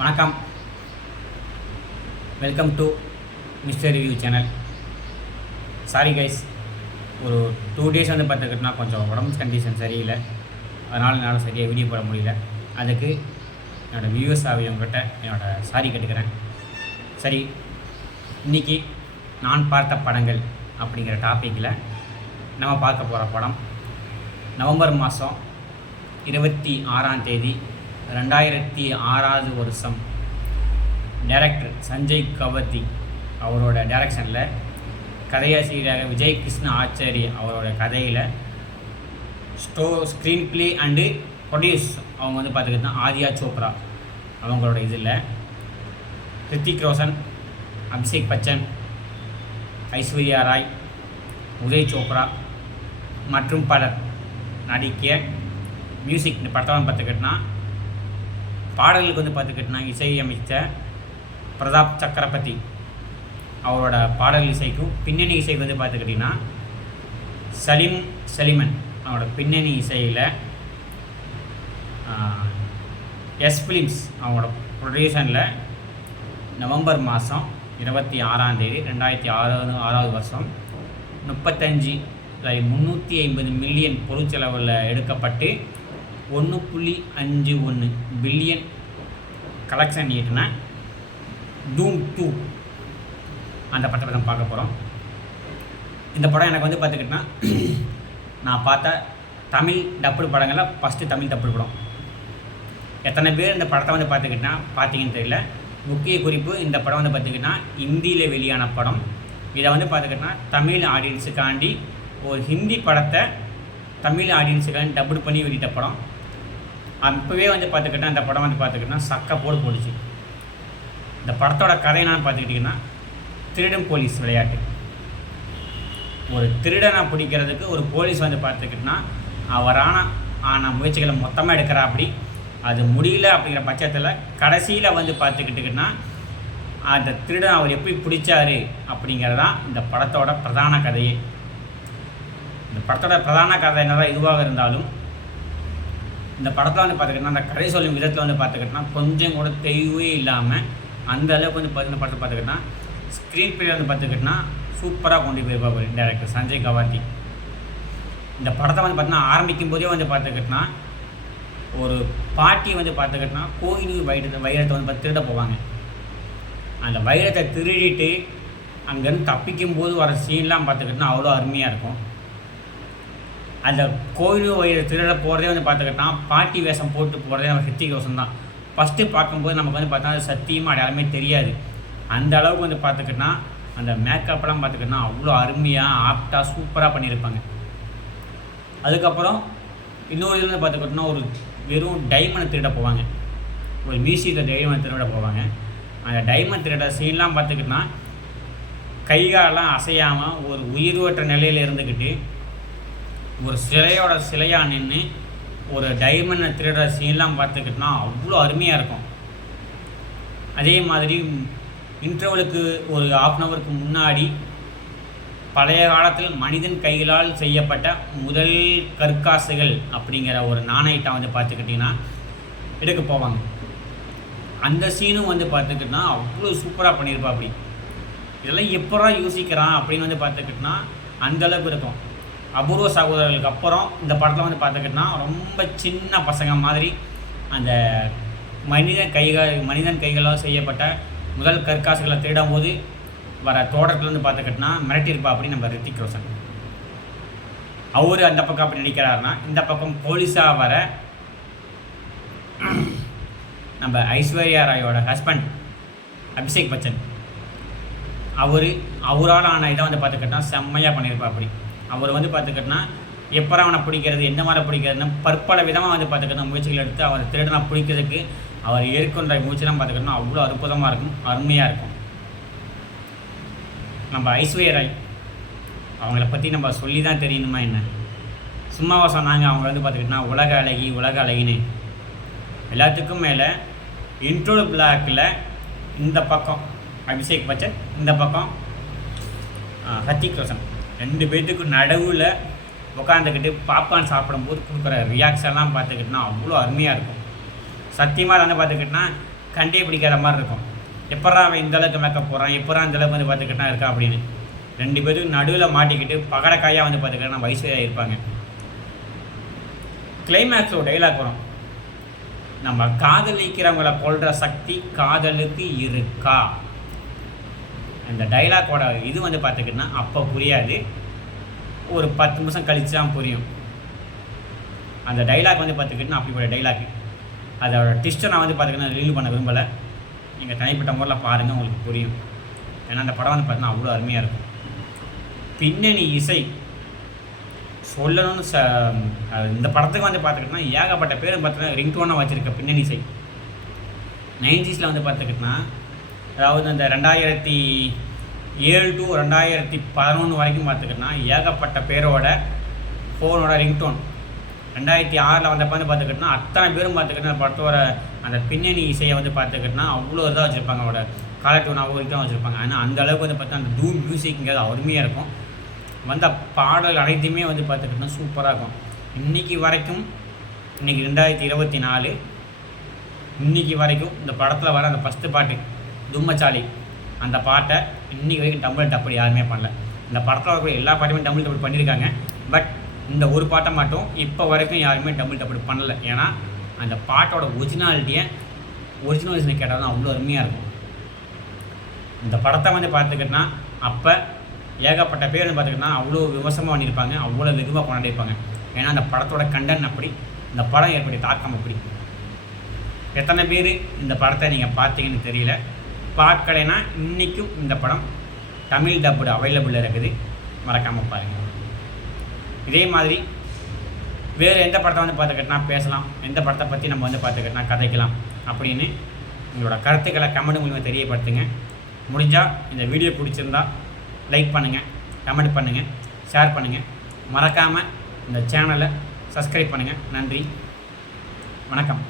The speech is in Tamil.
வணக்கம், welcome to mister review channel. Sorry guys, ஒரு 2 டேஸ் பார்த்துக்கிட்டோன்னா கொஞ்சம் உடம்பு கண்டிஷன் சரியில்லை. அதனால் என்னால் சரியாக வீடியோ போட முடியல. அதுக்கு என்னோடய வியூவர்ஸ் ஆகியவங்ககிட்ட என்னோடய சாரி கேட்டுக்கிறேன். சரி, இன்றைக்கி நான் பார்த்த படங்கள் அப்படிங்கிற டாப்பிக்கில் நம்ம பார்க்க போகிற படம் நவம்பர் மாதம் 26ஆம் தேதி 2006 வருஷம் டைரக்டர் சஞ்சய் கவர்த்தி அவரோட டைரக்ஷனில் கதையாசிரியராக விஜய் கிருஷ்ண ஆச்சாரி அவரோட கதையில் ஸ்க்ரீன் ப்ளே அண்டு ப்ரொடியூஸ் அவங்க பார்த்துக்கிட்டா ஆதியா சோப்ரா அவங்களோட இதில் ரித்திக் ரோஷன், அபிஷேக் பச்சன், ஐஸ்வர்யா ராய், உதய் சோப்ரா மற்றும் பலர் நடிக்க மியூசிக் இந்த படத்தை பார்த்துக்கிட்டோன்னா பாடல்களுக்கு பார்த்துக்கிட்டோன்னா இசையமைச்ச பிரதாப் சக்கரவர்த்தி அவரோட பாடல் இசைக்கும் பின்னணி இசைக்கு பார்த்துக்கிட்டிங்கன்னா சலிமன் அவரோட பின்னணி இசையில் எஸ் ஃபிலிம்ஸ் அவங்களோட ப்ரொடியூஷனில் நவம்பர் மாதம் 26ஆம் தேதி 2006 வருஷம் 350 மில்லியன் பொருட்செலவில் எடுக்கப்பட்டு 1.51 பில்லியன் கலெக்ஷன் ஈட்டின டூம் 2 அந்த படத்தை தான் பார்க்க போகிறோம். இந்த படம் எனக்கு பார்த்துக்கிட்டேன்னா நான் பார்த்த தமிழ் டப்புடு படங்களில் ஃபஸ்ட்டு தமிழ் டப்புடு படம். எத்தனை பேர் இந்த படத்தை பார்த்துக்கிட்டா பார்த்தீங்கன்னு தெரியல. முக்கிய குறிப்பு, இந்த படம் பார்த்திங்கன்னா ஹிந்தியில் வெளியான படம். இதை பார்த்துக்கிட்டா தமிழ் ஆடியன்ஸுக்காண்டி ஒரு ஹிந்தி படத்தை தமிழ் ஆடியன்ஸுக்காண்டி டப்புடு பண்ணி வெளியிட்ட படம். அப்போவே பார்த்துக்கிட்டா இந்த படம் பார்த்துக்கிட்டா சக்க போடுச்சு. இந்த படத்தோட கதை என்னன்னு பார்த்துக்கிட்டிங்கன்னா திருடன் போலீஸ் விளையாட்டு. ஒரு திருடனை பிடிக்கிறதுக்கு ஒரு போலீஸ் பார்த்துக்கிட்டோன்னா ஆன முயற்சிகளை மொத்தமாக எடுக்கிறா. அப்படி அது முடியல அப்படிங்கிற பட்சத்தில் கடைசியில் பார்த்துக்கிட்டுக்கிட்டா அந்த திருடன் அவர் எப்படி பிடிச்சாரு அப்படிங்கிறதான் இந்த படத்தோட பிரதான கதையே. இந்த படத்தோட பிரதான கதை என்னதான் இதுவாக இருந்தாலும் இந்த படத்தில் பார்த்துக்கிட்டோன்னா அந்த கதை சொல்லும் விதத்தில் பார்த்துக்கிட்டோன்னா கொஞ்சம் கூட தெளிவே இல்லாமல் அந்த அளவுக்கு இந்த படத்தை பார்த்துக்கிட்டோன்னா ஸ்க்ரீன் ப்ளே பார்த்துக்கிட்டோன்னா சூப்பராக கொண்டு போயிருப்பார் டைரக்டர் சஞ்சய் கவாத்தி. இந்த படத்தை பார்த்தீங்கன்னா ஆரம்பிக்கும் போதே பார்த்துக்கிட்டோன்னா ஒரு பாட்டி பார்த்துக்கிட்டோன்னா கோயில் வைரத்தை திருட போவாங்க. அந்த வைரத்தை திருடிட்டு அங்கேருந்து தப்பிக்கும் போது வர சீன்லாம் பார்த்துக்கிட்டோன்னா அவ்வளோ அருமையாக இருக்கும். அந்த கோயில் வைர திருட போகிறதே பார்த்துக்கிட்டோன்னா பாட்டி வேஷம் போட்டு போகிறதே நம்ம ரித்திக் ரோஷன் தான். ஃபஸ்ட்டு பார்க்கும்போது நமக்கு பார்த்தா அது சத்தியமாக அடையாளமே தெரியாது. அந்த அளவுக்கு பார்த்துக்கிட்டோன்னா அந்த மேக்கப்லாம் பார்த்துக்கிட்டோன்னா அவ்வளோ அருமையாக ஆப்டாக சூப்பராக பண்ணியிருப்பாங்க. அதுக்கப்புறம் இன்னொரு இதில் பார்த்துக்கிட்டோன்னா ஒரு வெறும் டைமண்ட் திருட போவாங்க. ஒரு மியூசிக்கில் டைமண்ட் திருட போவாங்க. அந்த டைமண்ட் திருட சீன்லாம் பார்த்துக்கிட்டோன்னா கைகாலெலாம் அசையாமல் ஒரு உயிர்வற்ற நிலையில் இருந்துக்கிட்டு ஒரு சிலையாக நின்று ஒரு டைமண்டை திருடுற சீன்லாம் பார்த்துக்கிட்டோன்னா அவ்வளோ அருமையாக இருக்கும். அதே மாதிரி இன்டர்வலுக்கு ஒரு 1/2 ஹவருக்கு முன்னாடி பழைய காலத்தில் மனிதன் கைகளால் செய்யப்பட்ட முதல் கற்காசுகள் அப்படிங்கிற ஒரு நாணயத்தை பார்த்துக்கிட்டிங்கன்னா எடுக்க போவாங்க. அந்த சீனும் பார்த்துக்கிட்டோன்னா அவ்வளோ சூப்பராக பண்ணியிருப்பா. அப்படி இதெல்லாம் எப்படா யோசிக்கிறான் அப்படின்னு பார்த்துக்கிட்டோன்னா அந்தளவுக்கு இருக்கும். அபூர்வ சகோதரர்களுக்கு அப்புறம் இந்த படத்தில் பார்த்துக்கிட்டோன்னா ரொம்ப சின்ன பசங்க மாதிரி அந்த மனிதன் கைகளால் செய்யப்பட்ட முதல் கற்காசுகளை தேடும் போது வர தோட்டத்துலேருந்து பார்த்துக்கிட்டோன்னா மிரட்டியிருப்பா அப்படி நம்ம ரித்திக் ரோஷன். அவர் அந்த பக்கம் அப்படி நடிக்கிறாருன்னா இந்த பக்கம் போலீஸாக வர நம்ம ஐஸ்வர்யா ராயோட ஹஸ்பண்ட் அபிஷேக் பச்சன் அவரால் ஆன இதை பார்த்துக்கிட்டோன்னா செம்மையாக பண்ணியிருப்பா. அப்படி அவர் பார்த்துக்கிட்டோன்னா எப்போ அவனை பிடிக்கிறது, எந்த மாதிரி பிடிக்கிறதுன்னு பற்பல விதமாக பார்த்துக்கிட்டோம் முயற்சிகள் எடுத்து அவர் திருடனை பிடிக்கிறதுக்கு அவர் ஏற்கொண்ட முயற்சியெல்லாம் பார்த்துக்கிட்டோன்னா அவ்வளோ அற்புதமாக இருக்கும், அருமையாக இருக்கும். நம்ம ஐஸ்வர்யா ராய் அவங்கள பற்றி நம்ம சொல்லி தான் தெரியணுமா என்ன? சும்மாவாக சொன்னாங்க அவங்க பார்த்துக்கிட்டோன்னா உலக அழகின்னு. எல்லாத்துக்கும் மேலே இன்ட்ரோ பிளாக்கில் இந்த பக்கம் அபிஷேக் பச்சன், இந்த பக்கம் ரித்திக் ரோஷன், 2 பேர்த்துக்கும் நடுவில் உட்காந்துக்கிட்டு பாப்கார்ன் சாப்பிடும்போது கொடுக்குற ரியாக்ஷன்லாம் பார்த்துக்கிட்டோன்னா அவ்வளோ அருமையாக இருக்கும். சத்தியமாக பார்த்துக்கிட்டோன்னா கண்டே பிடிக்காத மாதிரி இருக்கும். எப்படா அவன் இந்தளவுக்கு மேக்கப் போடுறான், எப்படா இந்தளவுக்கு வந்து பார்த்துக்கிட்டா இருக்கா அப்படின்னு 2 பேரும் நடுவில் மாட்டிக்கிட்டு பகடக்காயாக வந்து பார்த்துக்கிட்டா வயசாக இருப்பாங்க. கிளைமேக்ஸில் ஒரு டைலாக் வரும், நம்ம காதலிக்கிறவங்களை கொள்கிற சக்தி காதலுக்கு இருக்கா. அந்த டைலாக்கோட இது வந்து பார்த்துக்கிட்டா அப்போ புரியாது, ஒரு 10 நிமிஷம் கழிச்சு தான் புரியும். அந்த டைலாக் வந்து பார்த்துக்கிட்டா அப்படிப்பட்ட டைலாக். அதோட டிஸ்ட்டை நான் வந்து பார்த்துக்கிட்டா ரிலீவ் பண்ண விரும்பலை. நீங்கள் தனிப்பட்ட முறையில் பாருங்கள், உங்களுக்கு புரியும். ஏன்னா அந்த படம் வந்து பார்த்தீங்கன்னா அவ்வளோ அருமையாக இருக்கும். பின்னணி இசை சொல்லணும்னு இந்த படத்துக்கு வந்து பார்த்துக்கிட்டோன்னா ஏகப்பட்ட பேர் பார்த்தீங்கன்னா ரிங்டோனாக வச்சுருக்க பின்னணி இசை 90s வந்து பார்த்துக்கிட்டோன்னா, அதாவது அந்த 2007 to 2011 வரைக்கும் பார்த்துக்கிட்டோன்னா ஏகப்பட்ட பேரோட ஃபோனோட ரிங்டோன். 2006 வந்தப்போ வந்து பார்த்துக்கிட்டோன்னா அத்தனை பேரும் பார்த்துக்கிட்டா அந்த படத்தோட அந்த பின்னணி இசையை வந்து பார்த்துக்கிட்டோன்னா அவ்வளோ இதாக வச்சுருப்பாங்க, அவரோட காலர் டூன் அவ்வளோ தான் வச்சுருப்பாங்க. ஆனால் அந்த அளவுக்கு வந்து பார்த்தா அந்த டூம் மியூசிக்ங்கிறது அருமையாக இருக்கும். வந்த பாடல் அனைத்துமே வந்து பார்த்துக்கிட்டோன்னா சூப்பராக இருக்கும். இன்றைக்கி வரைக்கும், இன்றைக்கி 2024, இன்றைக்கி வரைக்கும் இந்த படத்தில் வர அந்த ஃபஸ்ட்டு பாட்டு தும்மச்சாலி, அந்த பாட்டை இன்றைக்கி வரைக்கும் டபுள் டப்படி யாருமே பண்ணல. இந்த படத்தில் வரக்கூடிய எல்லா பாட்டுமே டபுள் டப்படி பண்ணியிருக்காங்க. பட் இந்த ஒரு பாட்டை மட்டும் இப்போ வரைக்கும் யாருமே டபுள் டப்படி பண்ணலை. ஏன்னா அந்த பாட்டோட ஒரிஜினல் கேட்டால் தான் அவ்வளோ அருமையாக இருக்கும். இந்த படத்தை வந்து பார்த்துக்கிட்டோன்னா அப்போ ஏகப்பட்ட பேர் வந்து பார்த்துக்கிட்டோன்னா அவ்வளோ விமர்சனமாக பண்ணியிருப்பாங்க, அவ்வளோ வெகுவாக கொண்டாடிருப்பாங்க. ஏன்னா அந்த படத்தோட கண்டென்ட் அப்படி, இந்த படம் ஏற்படைய தாக்கம் அப்படி. எத்தனை பேர் இந்த படத்தை நீங்கள் பார்த்தீங்கன்னு தெரியல. பார்க்கலைன்னா இன்றைக்கும் இந்த படம் தமிழ் டப்புடு அவைலபிள் இருக்குது, மறக்காமல் பாருங்கள். இதே மாதிரி வேறு எந்த படத்தை வந்து பார்த்துக்கிட்டோன்னா பேசலாம், எந்த படத்தை பற்றி நம்ம வந்து பார்த்துக்கிட்டோன்னா கதைக்கலாம் அப்படின்னு உங்களோட கருத்துக்களை கமெண்ட் மூலமாக தெரியப்படுத்துங்க. முடிஞ்சால் இந்த வீடியோ பிடிச்சிருந்தா லைக் பண்ணுங்கள், கமெண்ட் பண்ணுங்கள், ஷேர் பண்ணுங்கள். மறக்காமல் இந்த சேனலை சப்ஸ்கிரைப் பண்ணுங்கள். நன்றி, வணக்கம்.